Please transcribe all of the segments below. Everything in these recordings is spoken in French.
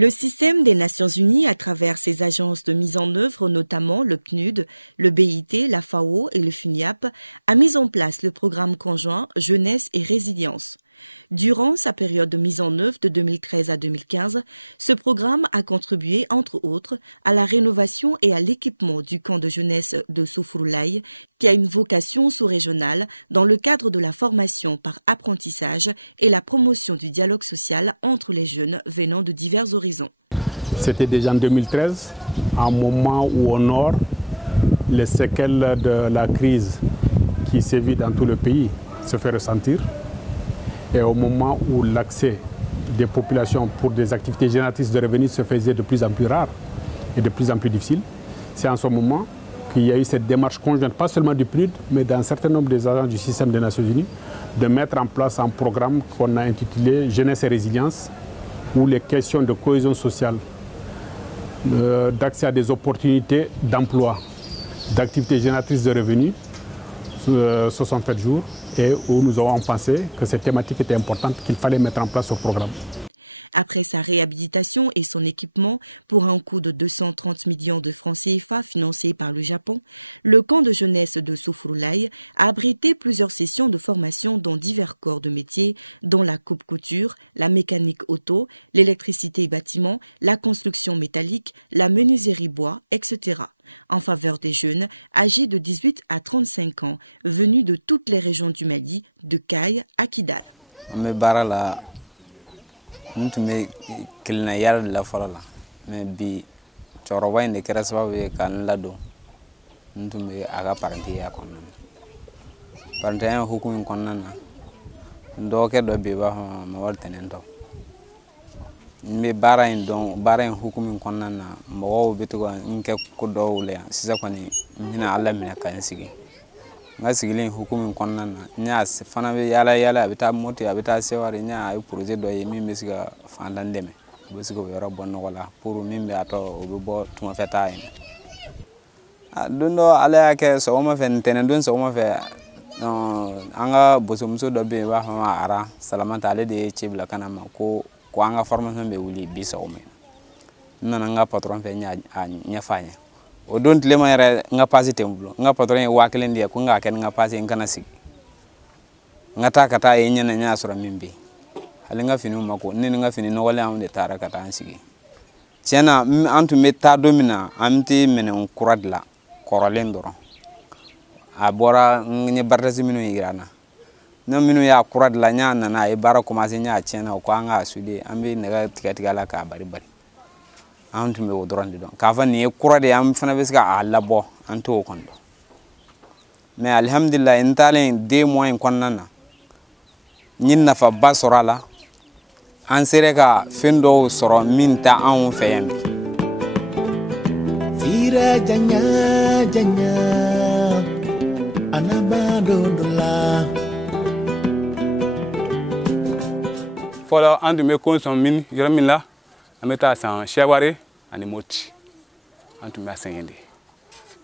Le système des Nations Unies, à travers ses agences de mise en œuvre, notamment le PNUD, le BIT, la FAO et le FUNIAP, a mis en place le programme conjoint Jeunesse et Résilience. Durant sa période de mise en œuvre de 2013 à 2015, ce programme a contribué, entre autres, à la rénovation et à l'équipement du camp de jeunesse de Sofroulaye, qui a une vocation sous-régionale dans le cadre de la formation par apprentissage et la promotion du dialogue social entre les jeunes venant de divers horizons. C'était déjà en 2013, un moment où au nord, les séquelles de la crise qui sévit dans tout le pays se fait ressentir. Et au moment où l'accès des populations pour des activités génératrices de revenus se faisait de plus en plus rare et de plus en plus difficile, c'est en ce moment qu'il y a eu cette démarche conjointe, pas seulement du PNUD, mais d'un certain nombre des agences du système des Nations Unies, de mettre en place un programme qu'on a intitulé Jeunesse et Résilience, où les questions de cohésion sociale, d'accès à des opportunités d'emploi, d'activités génératrices de revenus se sont faites jour, et où nous avons pensé que cette thématique était importante, qu'il fallait mettre en place au programme. Après sa réhabilitation et son équipement, pour un coût de 230 millions de francs CFA financés par le Japon, le camp de jeunesse de Sofroulaye a abrité plusieurs sessions de formation dans divers corps de métiers, dont la coupe-couture, la mécanique auto, l'électricité et bâtiment, la construction métallique, la menuiserie bois, etc., en faveur des jeunes âgés de 18 à 35 ans, venus de toutes les régions du Mali, de Kayes à Kidal. Ntume kilina yar la farala mais bi choroba inde kera sababu kan lado ntume aga parantiya konna parantiya hukumi konna na ndoke do be ba ma wartenen to me bara in hukumi konna na mo bitu ko nke ko do le sisa koni mina alla mina kan sigi ngasigilin hukumi konna na nya fana be yala bita moti abita sewari nya ay projet do yemi mesiga fandandeme bosigo yoro bonno wala pour mimbe ato obo tuma feta en dundo ala ke so ma fen tenen dun so ma fe anga bosumso do be ba ma ara salamata ale de chibla kana ma ko anga formation be wuli bi so me nana nga patron fe nya fanya o don't le mayre nga passé tembulo nga patron wakile ndiya ko nga ken nga passé ngana sig nga takata e nyana nya sura mimbe hali nga fini mako nini nga fini no wala amde tara kata ansigi tiena antu meta domina amti menen kuradla koralendoro abora ngi bartasi minu irana no minu ya kuradla nya na e bara commencer nya tiena ko nga sude ambi naga tiga la ka bari antu me wodorande don ka fa ni kurade am fana beska alla bo anto kondo mais alhamdulillah intalen 2 mois konnana nyin na fa basorala an sereka fendo soro minta an feyambi fira janya anabadondola fola andu me konson min yramila ameta san shawari ani moti antu ma sengende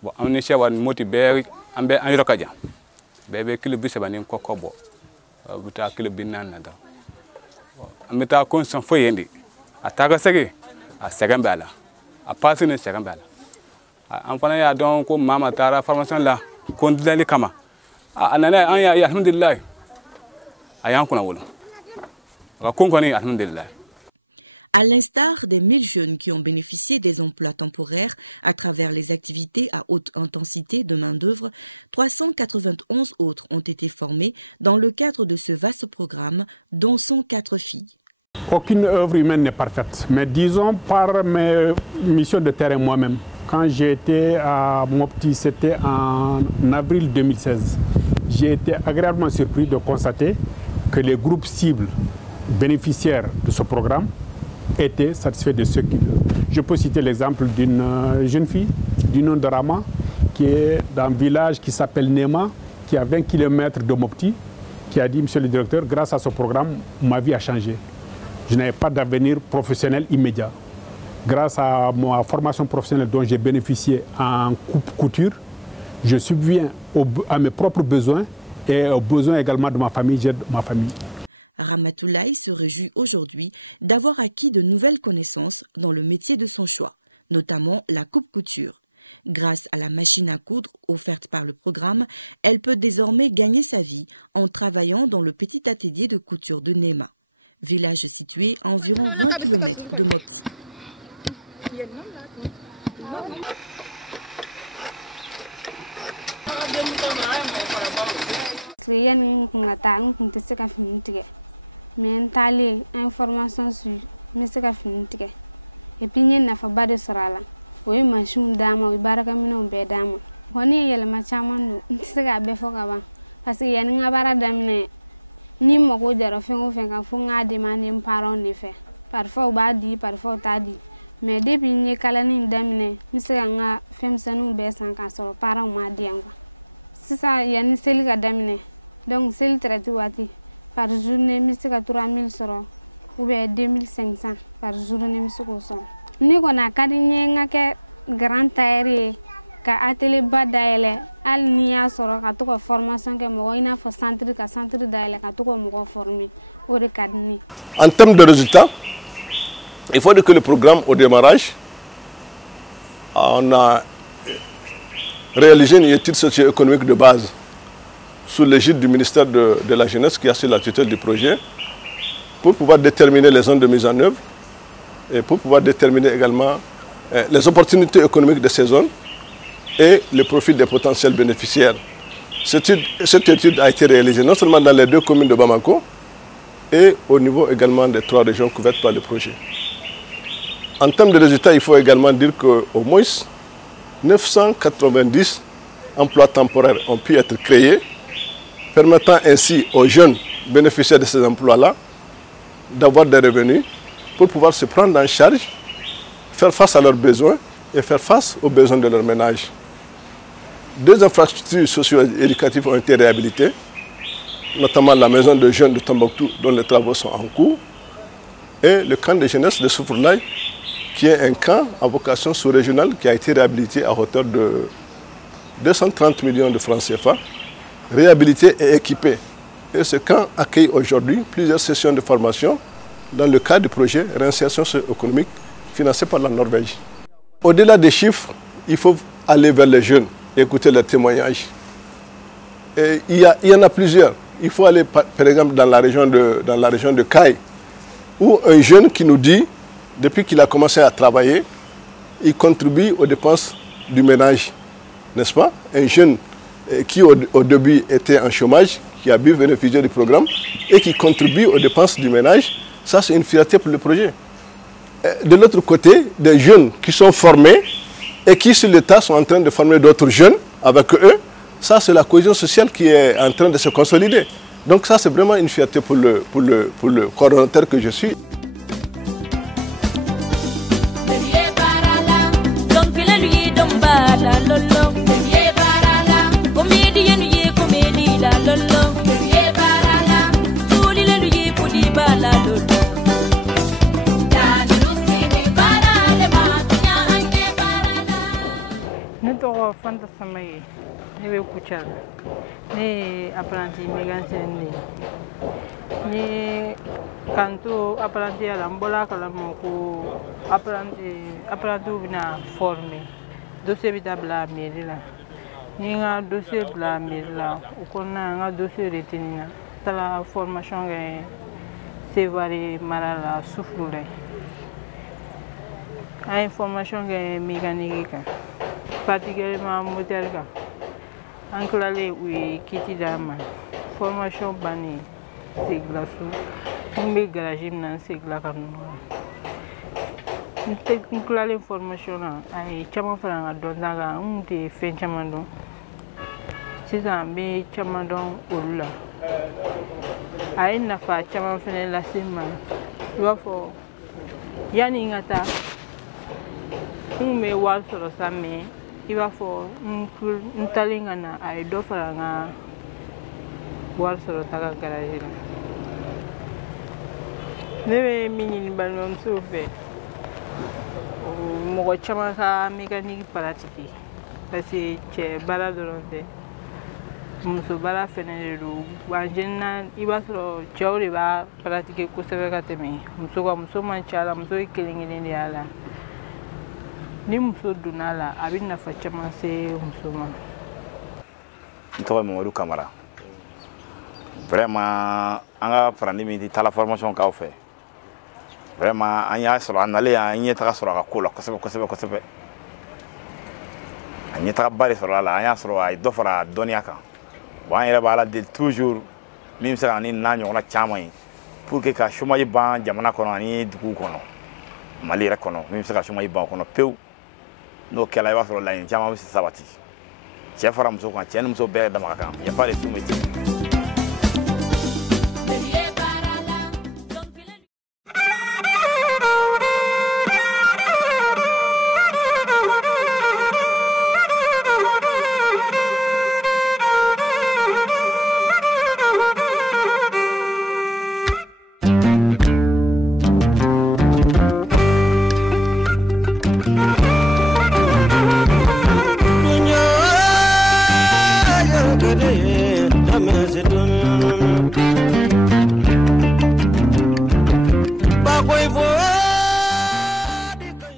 bo amne shawari moti be ambe an yokaja be kilo bi sabani kokobo buta kilo binan na da ameta konson foyende ataka sege a segambala a pasine segambala an fana ya don ko mama tara formation la ko ndali kama anana an ya alhamdulillah ayan kuna wolo ka konkoni alhamdulillah. À l'instar des 1000 jeunes qui ont bénéficié des emplois temporaires à travers les activités à haute intensité de main-d'œuvre, 391 autres ont été formés dans le cadre de ce vaste programme, dont 104 filles. Aucune œuvre humaine n'est parfaite, mais disons par mes missions de terrain moi-même. Quand j'ai été à Mopti, c'était en avril 2016. J'ai été agréablement surpris de constater que les groupes cibles bénéficiaires de ce programme étaient satisfaits de ce qu'ils... Je peux citer l'exemple d'une jeune fille du nom de Rama qui est dans un village qui s'appelle Nema, qui est à 20 km de Mopti, qui a dit, monsieur le directeur, grâce à ce programme, ma vie a changé. Je n'avais pas d'avenir professionnel immédiat. Grâce à ma formation professionnelle dont j'ai bénéficié en couture, je subviens à mes propres besoins et aux besoins également de ma famille, j'aide ma famille. Ramatoulaye se réjouit aujourd'hui d'avoir acquis de nouvelles connaissances dans le métier de son choix, notamment la coupe-couture. Grâce à la machine à coudre offerte par le programme, elle peut désormais gagner sa vie en travaillant dans le petit atelier de couture de Nema, village situé à environ 20 km de Mopti. Oui, ma chum dama, oui, barakamino bedama. Honi yele machamando, ntisega befoka ba. Parce que yani ngabara damine, ni moko jaro fengo fenga funga demande mparon de fe. Parfois ba di, parfois ta di. Mais depuis ni kala ni damine, nisega nga fem sanu be sanka soro parent ma diangwa. C'est ça, yani seliga damine. Donc sel traité wati par journée misega 3000 soro ou bien 2500 par journée misego soro. Ni kona kadinye nga ke grand tailleur ka atelier ba daele al niya soro ka to ko formation ke mo ina fo centre daele ka to ko mo former o de kadini. En termes de résultats, il faut dire que le programme au démarrage, on a réalisé une étude socio-économique de base sous l'égide du ministère de la Jeunesse qui a assuré la tutelle du projet pour pouvoir déterminer les zones de mise en œuvre et pour pouvoir déterminer également les opportunités économiques de ces zones et le profil des potentiels bénéficiaires. Cette étude a été réalisée non seulement dans les 2 communes de Bamako et au niveau également des 3 régions couvertes par le projet. En termes de résultats, il faut également dire qu'au moins 990 emplois temporaires ont pu être créés, permettant ainsi aux jeunes bénéficiaires de ces emplois-là d'avoir des revenus pour pouvoir se prendre en charge, faire face à leurs besoins et faire face aux besoins de leur ménage. 2 infrastructures socio-éducatives ont été réhabilitées, notamment la maison de jeunes de Tombouctou dont les travaux sont en cours et le camp de jeunesse de Soufroulaye qui est un camp à vocation sous-régionale qui a été réhabilité à hauteur de 230 millions de francs CFA, réhabilité et équipé. Et ce camp accueille aujourd'hui plusieurs sessions de formation dans le cadre du projet réinsertion socio-économique financé par la Norvège. Au-delà des chiffres, il faut aller vers les jeunes et écouter leurs témoignages. Et il y en a plusieurs. Il faut aller par exemple dans la région de Caille, où un jeune qui nous dit, depuis qu'il a commencé à travailler, il contribue aux dépenses du ménage, n'est-ce pas? Un jeune qui au début était en chômage, qui a pu bénéficier du programme et qui contribue aux dépenses du ménage. Ça, c'est une fierté pour le projet. De l'autre côté, des jeunes qui sont formés et qui, sur le tas, sont en train de former d'autres jeunes avec eux. Ça, c'est la cohésion sociale qui est en train de se consolider. Donc ça, c'est vraiment une fierté pour le coordonnateur que je suis. Fanta Samaye, je vais coucher. Ni apprenti mécanicien ni kanto apprenti à l'ambola kalamoko apprenti vina formé dossier vitabla mairie ni nga dossier bla mairie là ukona nga dossier retenir la formation c'est vari marala Soufroulaye a information mécanique particulièrement moteur ka enclalé oui kiti dama formation bani c'est glaçou mbe garage nan c'est gla kanu enclalé formation na ay chama franga don daga unte fen chama don c'est ça be chama don olula ay na fa chama fene la sema wa fo yani ngata me wal soro same il va faut un talingana à d'offranga voir sur le taga garage ne mini balon souffle mo chama ka mécanique pratique parce que balade muso baara fɛnɛ de don wa jɛnna I b'a sɔrɔ cɛw de b'a pratiquer kosɛbɛ ka tɛmɛ muso man ca la muso ye kelen-kelen de y'a la ni muso donna la a bɛ nafa caman se muso ma. N tɔgɔ ye Mamadu Kamara. Vraiment an ka parani min ta la formation k'aw fɛ vraiment an y'a sɔrɔ a nalen an ɲɛ taga sɔrɔ a ka ko la kosɛbɛ a ɲɛ taga ba de sɔrɔ a la an y'a sɔrɔ a ye dɔ fara a dɔnniya kan bon an yɛrɛ b'a la deli toujours min bɛ se ka ni n'a ɲɔgɔnna caman ye pour que ka chômage ban jamana kɔnɔ ani duguw kɔnɔ Mali yɛrɛ kɔnɔ min bɛ se ka chômage ban o kɔnɔ pewu n'o kɛla I b'a sɔrɔ laɲini caman bɛ se sabati cɛ fara muso kan cɛ ni muso bɛɛ dama ka kan y a pas de sous-métier.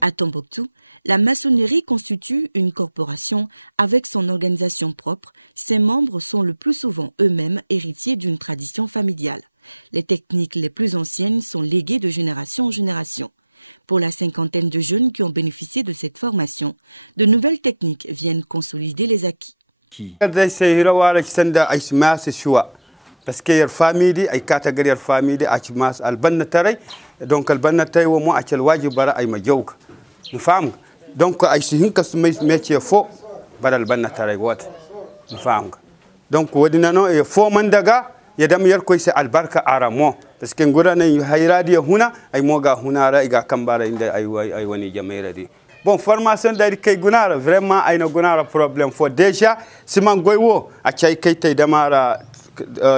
À Tombouctou, la maçonnerie constitue une corporation avec son organisation propre. Ses membres sont le plus souvent eux-mêmes héritiers d'une tradition familiale. Les techniques les plus anciennes sont léguées de génération en génération. Pour la cinquantaine de jeunes qui ont bénéficié de cette formation, de nouvelles techniques viennent consolider les acquis. Parce que la famille ay catégorie famille ak mas al banatay donc al banatay wo mo akel wajibara ay ma jawk ñu fam donc ay ci hinka métier fo baral banatay wot ñu fam donc wadina no e fo man daga ya dam yar koy se al barka aramo parce que ngura nay hayradi huna ay moga hunara iga kambara inde ay woni jameera di bon formation dari kay gunara vraiment ay no gunara problème fo déjà siman goywo akay kay tay damara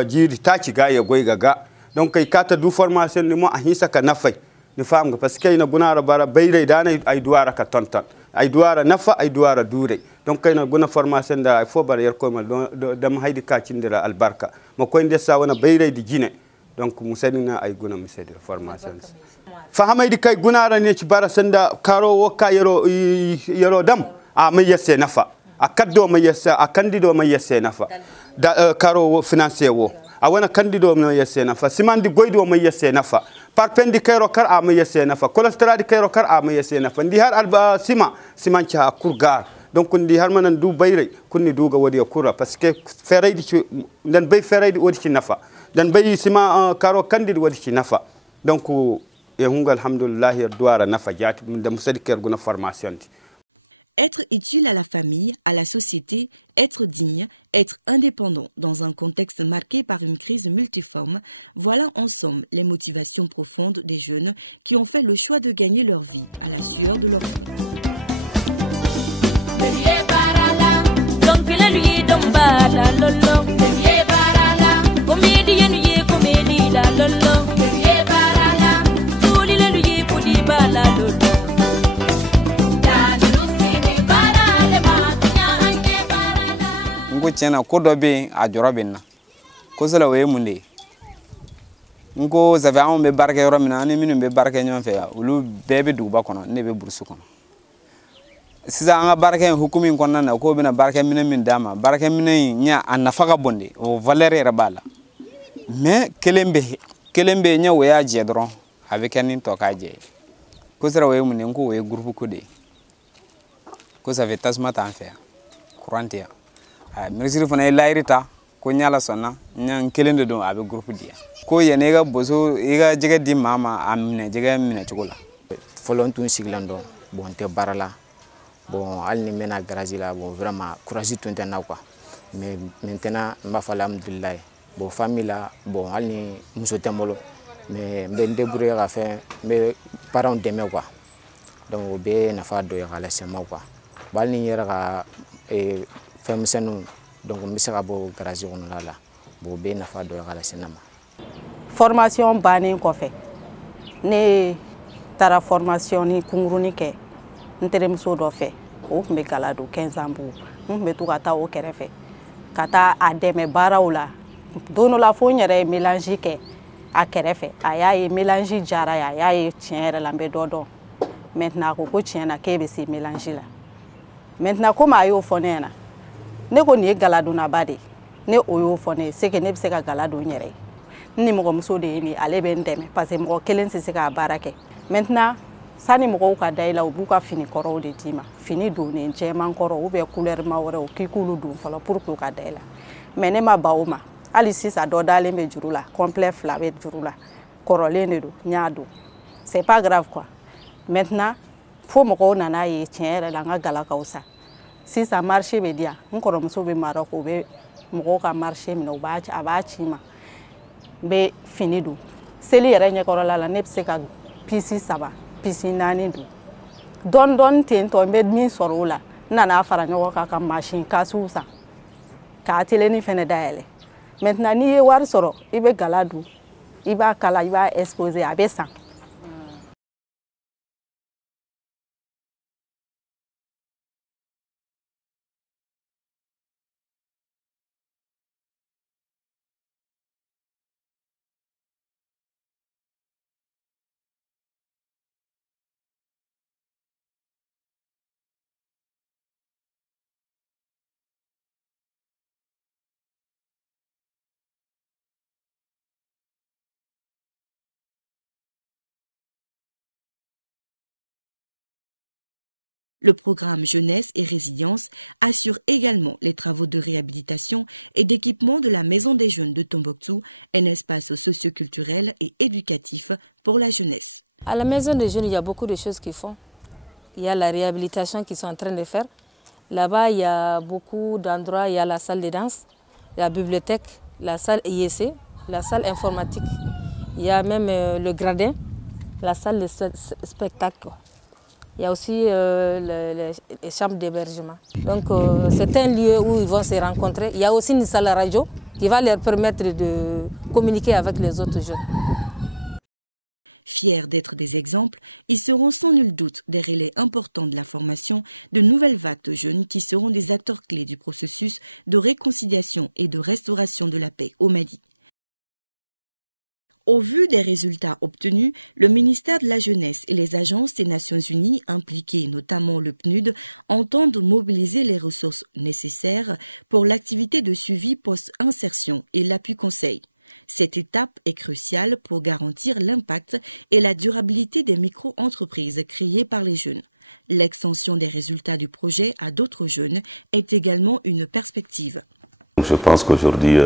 jiri tachi ga ya goy gaga donc kay kata du formation ni mo ahisa ka nafay ni fam parce que ina gunara bara bayre dana ay duara ka tonton ay duara nafa ay duara dure donc kay na guna formation da fo bar yer ko mal dam haydi ka cindira albarka mo koy ndessa wona bayre di jine donc musadina ay guna musadi formation fahamay di kay gunara ne ci bara sanda karo woka yero dam a may yesse nafa akaddo may yessa akandido may yesse nafa da karo financier wo a wana candido no yesse nafa simandi goydo mo yesse nafa parpendi kayro kar a mo yesse nafa cholesterol di kayro kar a mo yesse nafa ndi har alba siman cha kurgar donc ndi har manan du bayre kunni duga wodi kura parce que feraydi ci dan bay feraydi wodi ci nafa dan bay sima karo candido wodi ci nafa donc e hungal alhamdulillah yer duara nafa jati dum sadi ker guna formation. Être utile à la famille, à la société, être digne, être indépendant dans un contexte marqué par une crise multiforme, voilà en somme les motivations profondes des jeunes qui ont fait le choix de gagner leur vie à la sueur de leur front. Tiɲɛna ko dɔ bɛ yen a jɔrɔ bɛ n na kosɛbɛ o ye mun de ye n ko safi anw bɛ baara kɛ yɔrɔ min na ani minnu bɛ baara kɛ ɲɔgɔn fɛ olu bɛɛ bɛ duguba kɔnɔ ne bɛ burusi kɔnɔ sisan an ka baarakɛ in hukumu in kɔnɔna na k'o bɛna baarakɛminɛ min d'a ma baarakɛminɛ in ɲɛ a nafa ka bon de o valeur yɛrɛ b'a la mais kelen bɛ yen ɲɛ o y'a jɛ dɔrɔn a bɛ kɛ ni tɔ k'a jɛ ye kosɛbɛ o ye mun de ye n ko o ye groupe ko de ye ko safi tasuma t'an fɛ yan courant tɛ yan. Ministre fana ye layiri ta ko ɲala sɔnna ɲan kelen de don a bɛ groupe di yan ko yanni i ka boso i ka jɛgɛ di maa ma a minɛ jɛgɛ minɛ cogo la. Fɔlɔ n tun sigilen dɔn bon n tɛ baara la bon hali ni n mɛna garage la bon vraiment courage tun tɛ n na quoi mais maintenant n b'a fɔ alhamdulilayi bon famille la bon hali ni muso tɛ n bolo mais n bɛ n débrouiller ka fɛn n bɛ parents dɛmɛ quoi donc o bɛ nafa dɔ ye ka lase n ma quoi bon hali ni n yɛrɛ ka fɛnmisɛnninw donc n bɛ se ka bɔ garage kɔnɔna la bon o bɛ nafa dɔ ye ka lase n ma. Formation bannen kɔfɛ ne taara formation ni kungurunin kɛ n terimuso dɔ fɛ o tun bɛ Galado 15 ans n tun bɛ to ka taa o kɛrɛfɛ ka taa a dɛmɛ baaraw la don dɔ la fo n yɛrɛ ye mélange kɛ a kɛrɛfɛ a y'a ye mélange jara ye a y'a ye tiɲɛ yɛrɛ la n bɛ dɔ dɔn maintenant a ko tiɲɛ na k'e bɛ se mélange la maintenant komi a y'o fɔ ne ɲɛna ne ko nin ye galadonnaba de ye ne o y'o fɔ ne ye c'est que ne bɛ se ka gala don n yɛrɛ ye n nimɔgɔmuso de ye nin ale bɛ n dɛmɛ parce que mɔgɔ kelen tɛ se k'a baara kɛ maintenant sani mɔgɔw ka da i la u b'u ka fini kɔrɔw de d'i ma fini donnen jɛman kɔrɔ ou bien couleur ma wɛrɛw k'i k'olu don fɔlɔ pour que u ka da i la mais ne ma ban o ma hali sisan dɔ dalen bɛ juru la complet 2 bɛ juru la kɔrɔlen de don n y'a don c'est pas grave quoi maintenant fo mɔgɔw nana ye tiɲɛ yɛrɛ la n ka gala ka wusa sisan marché bɛ di yan n kɔrɔmuso bɛ Maroc o bɛ mɔgɔw ka marché minɛ a b'a ci n ma n bɛ fini don seli yɛrɛ ɲɛkɔrɔla la ne bɛ se ka pisi 3 pisi 4 don dɔɔni dɔɔni ten tɔ n bɛ min sɔrɔ o la n nana fara ɲɔgɔn kan ka machine kasiw san k'a teleni fɛnɛ dayɛlɛ maintenant n'i ye wari sɔrɔ i bɛ gala don i b'a kala i b'a exposer a bɛ san. Le programme Jeunesse et Résilience assure également les travaux de réhabilitation et d'équipement de la Maison des Jeunes de Tombouctou, un espace socioculturel et éducatif pour la jeunesse. À la Maison des Jeunes, il y a beaucoup de choses qu'ils font. Il y a la réhabilitation qu'ils sont en train de faire. Là-bas, il y a beaucoup d'endroits. Il y a la salle de danse, la bibliothèque, la salle IEC, la salle informatique. Il y a même le gradin, la salle de spectacle. Il y a aussi les chambres d'hébergement. Donc c'est un lieu où ils vont se rencontrer. Il y a aussi une salle radio qui va leur permettre de communiquer avec les autres jeunes. Fiers d'être des exemples, ils seront sans nul doute des relais importants de la formation de nouvelles vagues de jeunes qui seront des acteurs clés du processus de réconciliation et de restauration de la paix au Mali. Au vu des résultats obtenus, le ministère de la Jeunesse et les agences des Nations Unies impliquées, notamment le PNUD, entendent mobiliser les ressources nécessaires pour l'activité de suivi post-insertion et l'appui conseil. Cette étape est cruciale pour garantir l'impact et la durabilité des micro-entreprises créées par les jeunes. L'extension des résultats du projet à d'autres jeunes est également une perspective. Je pense qu'aujourd'hui,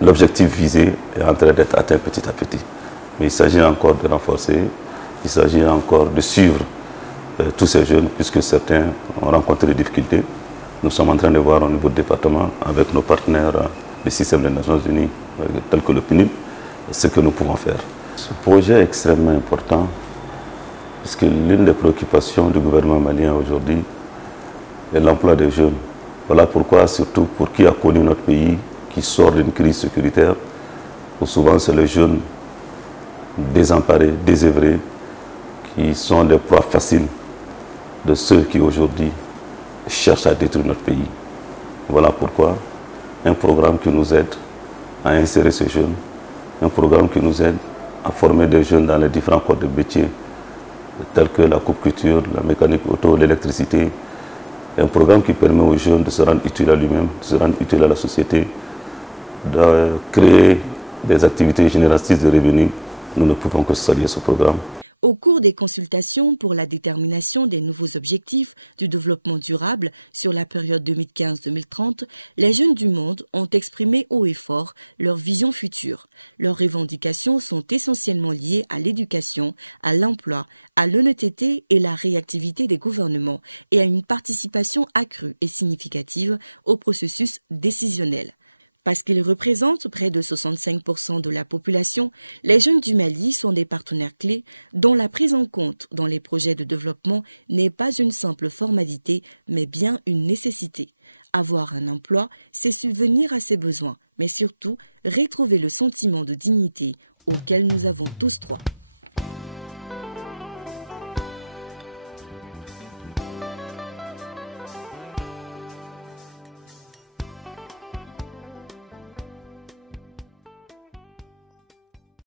l'objectif visé est en train d'être atteint petit à petit. Mais il s'agit encore de renforcer, il s'agit encore de suivre tous ces jeunes, puisque certains ont rencontré des difficultés. Nous sommes en train de voir au niveau du département, avec nos partenaires du système des Nations Unies, tels que le PNUD, ce que nous pouvons faire. Ce projet est extrêmement important, puisque l'une des préoccupations du gouvernement malien aujourd'hui est l'emploi des jeunes. Voilà pourquoi, surtout pour qui a connu notre pays, qui sort d'une crise sécuritaire, où souvent c'est les jeunes désemparés, désœuvrés, qui sont des proies faciles de ceux qui aujourd'hui cherchent à détruire notre pays. Voilà pourquoi un programme qui nous aide à insérer ces jeunes, un programme qui nous aide à former des jeunes dans les différents corps de métiers, tels que la coupe-couture, la mécanique auto, l'électricité, un programme qui permet aux jeunes de se rendre utiles à lui-même, de se rendre utiles à la société, de créer des activités génératrices de revenus. Nous ne pouvons que saluer ce programme. Au cours des consultations pour la détermination des nouveaux objectifs du développement durable sur la période 2015-2030, les jeunes du monde ont exprimé haut et fort leur vision future. Leurs revendications sont essentiellement liées à l'éducation, à l'emploi, à l'honnêteté et la réactivité des gouvernements et à une participation accrue et significative au processus décisionnel. Parce qu'ils représentent près de 65% de la population, les jeunes du Mali sont des partenaires clés dont la prise en compte dans les projets de développement n'est pas une simple formalité, mais bien une nécessité. Avoir un emploi, c'est subvenir à ses besoins, mais surtout retrouver le sentiment de dignité auquel nous avons tous droit.